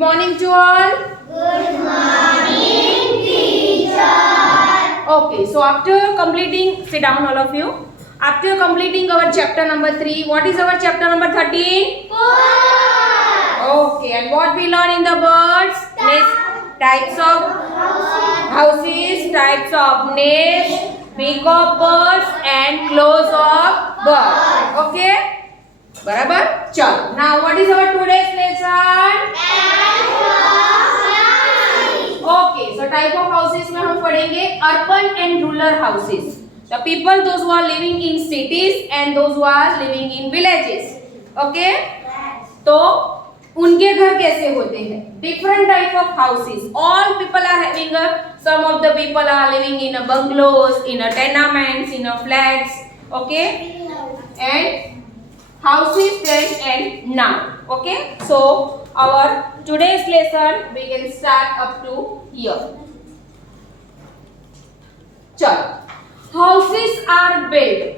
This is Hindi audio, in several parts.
Good morning to all. Good morning, teacher. Okay, so after completing, sit down all of you. After completing our chapter number 3, what is our chapter number 13? Birds. Okay, and what we learn in the birds? Nest, types of houses, types of nest, beak of birds and claws of birds. Okay? बराबर? चलो. Now what is our today's lesson? Okay, so type of houses में हम पढ़ेंगे urban and rural houses. The people those who are living in cities and those who are living in villages. Okay? तो उनके घर कैसे होते हैं? Different type of houses. All people are having a. Some of the people are living in a bungalows, in a tenements, in a flats. Okay? And houses then and now. Okay? So our today's lesson we can start up to here. चलो. Houses are built.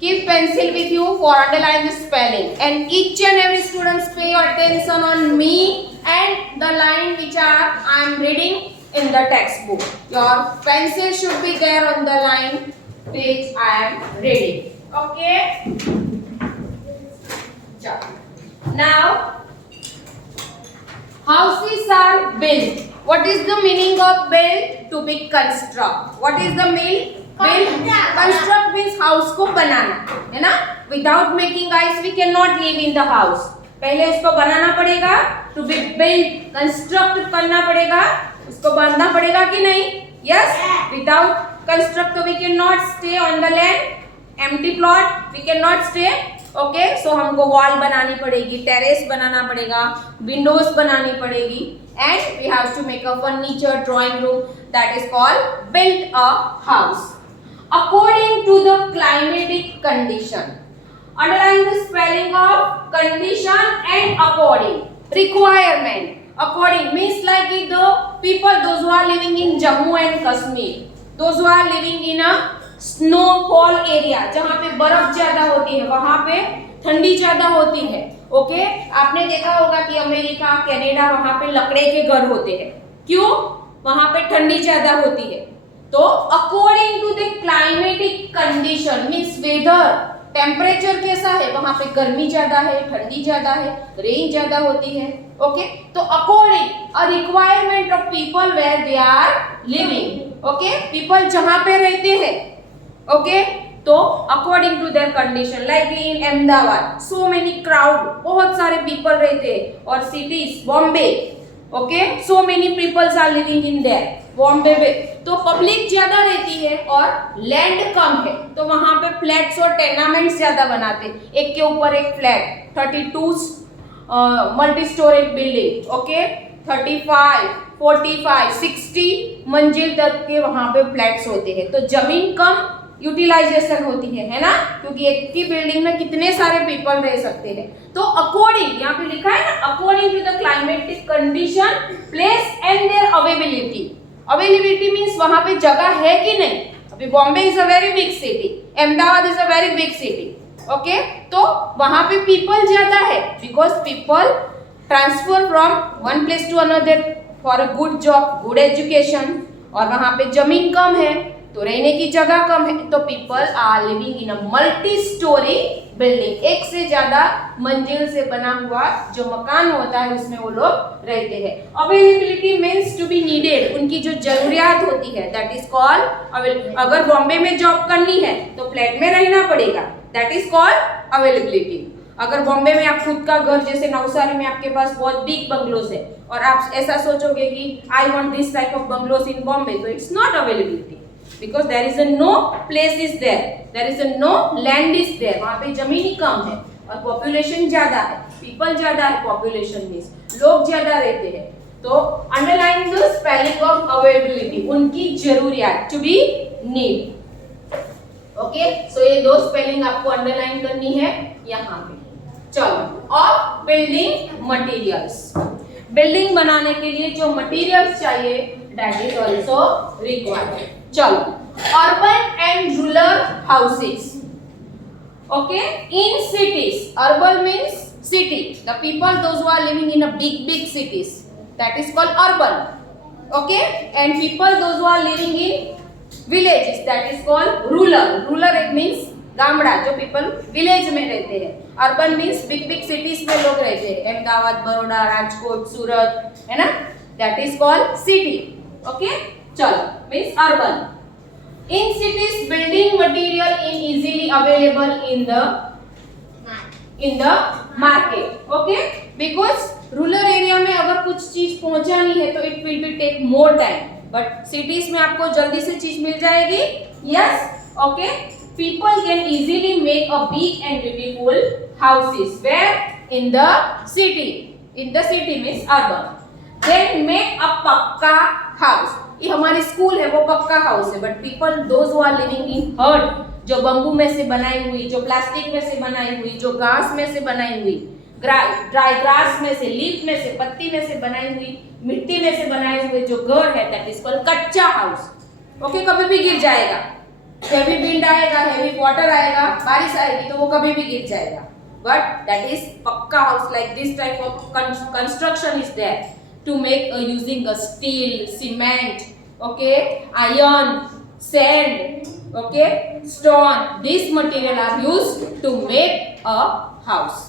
Keep pencil with you for underline the spelling. And each and every students pay attention on me and the line which I am reading in the textbook. Your pencil should be there on the line which I am reading. Okay? Now, houses are built. What is the meaning of build? To be construct. What is the meaning? Build. Construct means house को बनाना, है ना? Without making ice, we cannot live in the house. पहले उसको बनाना पड़ेगा. To be built, construct करना पड़ेगा. उसको बांधना पड़ेगा कि नहीं? Yes. Without construct, we cannot stay on the land. Empty plot, we cannot stay. Okay so हमको वॉल बनानी पड़ेगी, टेरेस बनाना पड़ेगा, विंडोज बनानी पड़ेगी and we have to make a furniture, drawing room, that is called build a house according to the climatic condition. Underline the spelling of condition and according. Requirement. According means like the people those who are living in Jammu and Kashmir, those who are living in a snowfall area, जहाँ पे बर्फ ज्यादा होती है, वहां पे ठंडी ज्यादा होती है. ओके आपने देखा होगा कि अमेरिका, कनाडा, वहां पे लकड़े के घर होते हैं. क्यों? वहां पे ठंडी ज्यादा होती है. तो according to the climatic condition means weather, temperature कैसा है, वहां पे गर्मी ज्यादा है, ठंडी ज्यादा है, रेन ज्यादा होती है. ओके तो according a requirement of people where they are living. Okay people जहां पे रहते हैं. ओके तो according to their condition like in Ahmedabad so many crowd, बहुत सारे पीपल रहते हैं. और cities Bombay, okay so many peoples are living in there. Bombay में तो पब्लिक ज्यादा रहती है और लैंड कम है, तो वहां पे फ्लैट्स और टेनामेंट्स ज्यादा बनाते हैं. एक के ऊपर एक flat, 32 multi storage building. Okay 35, 45, 60 मंजिल तक के वहां पे फ्लैट्स होते हैं. तो जमीन कम यूटिलाइजेशन होती है ना, क्योंकि एक की बिल्डिंग में कितने सारे पीपल रह सकते हैं. तो अकॉर्डिंग यहाँ पे लिखा है ना, according to the climatic condition, place and their availability. Availability means वहां पे जगह है कि नहीं. अभी Bombay is a very big city, Ahmedabad is a very big city. Okay तो वहां पे पीपल ज्यादा है because people transfer from one place to another for a good job, good education. और वहां पे जमीन कम है तो रहने की जगह कम है, तो people are living in a multi storey building. एक से ज्यादा मंजिल से बना हुआ जो मकान होता है उसमें वो लोग रहते हैं. Availability means to be needed, उनकी जो जरूरियात होती है दैट इज कॉल्ड. अगर बॉम्बे में जॉब करनी है तो फ्लैट में रहना पड़ेगा, दैट इज कॉल्ड अवेलेबिलिटी. अगर बॉम्बे में आप खुद का घर, जैसे नवसारी में आपके पास बहुत बिग बंगलोज है और आप ऐसा सोचोगे कि I want this type of bungalows इन बॉम्बे, तो it's not availability because there is a no place is there is a no land is there. वहाँ पे जमीन ही कम है और पॉपुलेशन ज्यादा है, पीपल ज्यादा है, पॉपुलेशन मींस लोग ज्यादा रहते हैं. तो underline the spelling of availability, उनकी जरूरियात, to be need. Okay so ये दो स्पेलिंग आपको अंडरलाइन करनी है यहाँ पे. चलो और बिल्डिंग मटेरियल्स. बिल्डिंग बनाने के लिए जो मटेरियल्स चाहिए दैट इज ऑल्सो रिक्वायर्ड. चलो urban and rural houses. Okay in cities, urban means city. The people those who are living in a big cities, that is called urban. Okay, and people those who are living in villages, that is called rural. Rural it means Gamda, जो people village में रहते हैं. Urban means big cities में लोग रहते हैं. अहमदाबाद, बड़ौदा, राजकोट, सूरत, है ना? That is called city. Okay, चलो means urban. In cities, building material is easily available in the market. Okay, because rural area में अगर कुछ चीज पहुंचानी है तो it will be take more time, but cities में आपको जल्दी से चीज मिल जाएगी. Yes, okay. People can easily make a big and beautiful houses where in the city. In the city means urban. Then make a pakka house. ये हमारी स्कूल है, वो पक्का हाउस है. But people those who are living in hut, जो बंबू में से बनाई हुई, जो प्लास्टिक में से बनाई हुई, जो घास में से बनाई हुई, ड्राई ग्रास में से, लीफ में से, पत्ती में से बनाई हुई, मिट्टी में से बनाए हुए जो घर है, that is called kachcha house. Okay, कभी भी गिर जाएगा. हेवी विंड आएगा, हेवी वाटर आएगा, बारिश आएगी तो वो कभी भी गिर जाएगा. But that is pakka house. Like this type of construction is there to make using a steel, cement, okay, iron, sand, okay, stone. This material are used to make a house.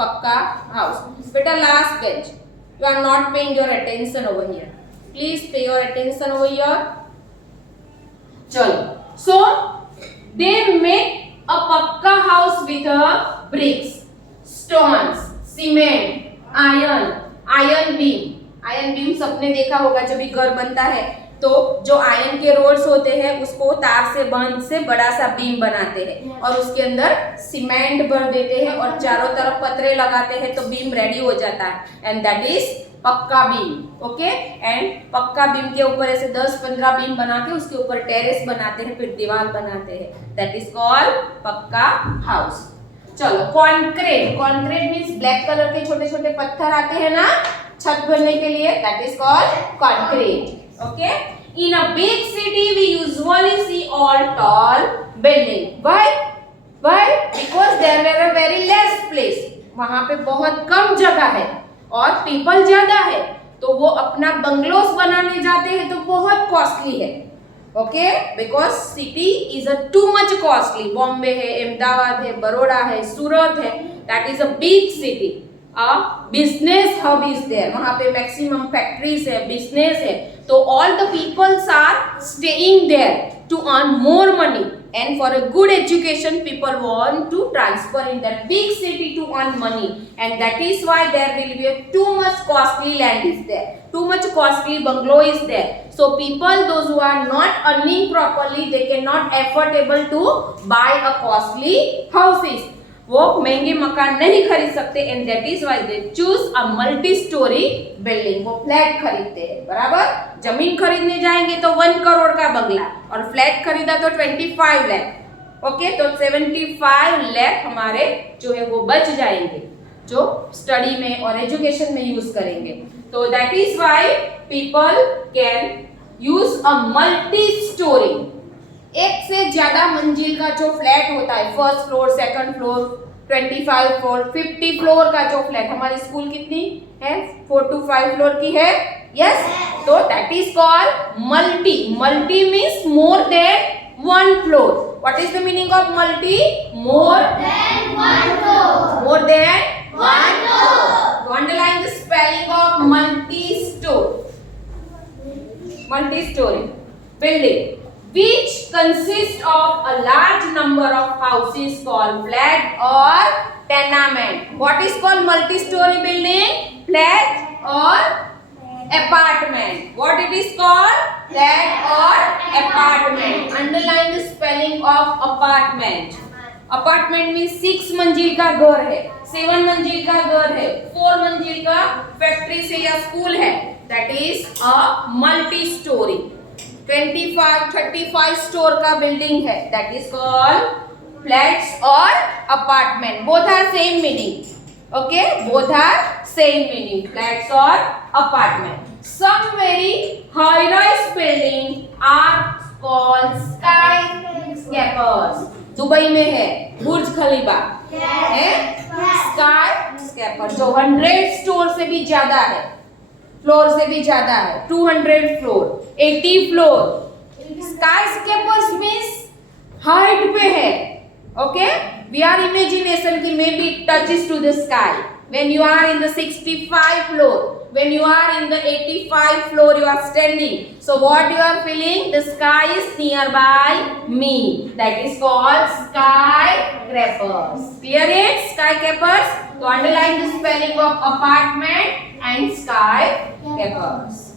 Pakka house. Beta, last bench. You are not paying your attention over here. Please pay your attention over here. Chalo. So they make a pakka house with bricks, stones, cement, iron beam. Iron beam सबने देखा होगा जब भी घर बनता है तो जो आयरन के रोड्स होते हैं उसको तार से बांध से बड़ा सा बीम बनाते हैं और उसके अंदर सीमेंट भर देते हैं और चारों तरफ पतरे लगाते हैं तो बीम रेडी हो जाता है. एंड दैट इज पक्का बीम. ओके, एंड पक्का बीम के ऊपर ऐसे 10-15 बीम बना के उसके ऊपर टेरेस बनाते हैं, फिर दीवार बनाते हैं. दैट इज कॉल्ड पक्का हाउस. चलो, concrete. Concrete means black colour के छोटे छोटे पत्थर आते हैं ना छत बनने के लिए, that is called concrete. Okay, in a big city we usually see all tall building. Why? Because there were a very less place. वहाँ पे बहुत कम जगह है और people ज्यादा है तो वो अपना बंगलोस बनाने जाते हैं तो बहुत कॉस्टली है. Okay, because city is a too much costly. Bombay है, अहमदाबाद है, बड़ौदा है, सूरत है, that is a big city. A business hub is there. वहाँ पे maximum factories है, business है, तो all the peoples are staying there to earn more money. And for a good education, people want to transfer in that big city to earn money. And that is why there will be a too much costly land is there, too much costly bungalow is there. So people, those who are not earning properly, they cannot affordable to buy a costly houses. वो महंगे मकान नहीं खरीद सकते. And that is why they choose a multi storey building. वो फ्लैट खरीदते हैं. बराबर, जमीन खरीदने जाएंगे तो 1 करोड़ का बंगला और फ्लैट खरीदा तो 25 लाख. ओके, तो 75 लाख हमारे जो है वो बच जाएंगे जो स्टडी में और एजुकेशन में यूज करेंगे. तो that is why people can use a multi story. एक से ज्यादा मंजिल का जो फ्लैट होता है, first floor, second floor, 25 floor, 50 floor का जो फ्लैट. हमारी स्कूल कितनी है? 4 to 5 फ्लोर की है. यस, तो that is called multi. Multi means more than 1 floor. What is the meaning of multi? More Then one floor. More than One floor. Underline the spelling of multi storey. Multi storey building which consist of a large number of houses called flat or tenement. What is called multi-story building? Flat or apartment. What it is called? Flat or apartment. Underline the spelling of apartment. Apartment means 6 मंजिल का घर है, 7 मंजिल का घर है, 4 मंजिल का फैक्ट्री से या स्कूल है. That is a multi-story. 25-35 storey का बिल्डिंग है, दैट इज कॉल्ड फ्लैट्स और apartment. Both are same meaning. Okay, both are same meaning, flats और apartment. Some very high rise building are called skyscrapers. Dubai में है बुर्ज खलीफा है, स्काई स्काईस्केपर जो 100 स्टोर से भी ज्यादा है, फ्लोर से भी ज्यादा है, 200 floor, 80 floor. Skyscrapers means height पे है, ओके। वी आर इमेजिनेशन की may be touches to the sky. When you are in the 65 floor, when you are in the 85 floor, you are standing. So what you are feeling? The sky is nearby me. That is called skyscrapers. Clear it? Skyscrapers. So underline the spelling of apartment and skyscrapers.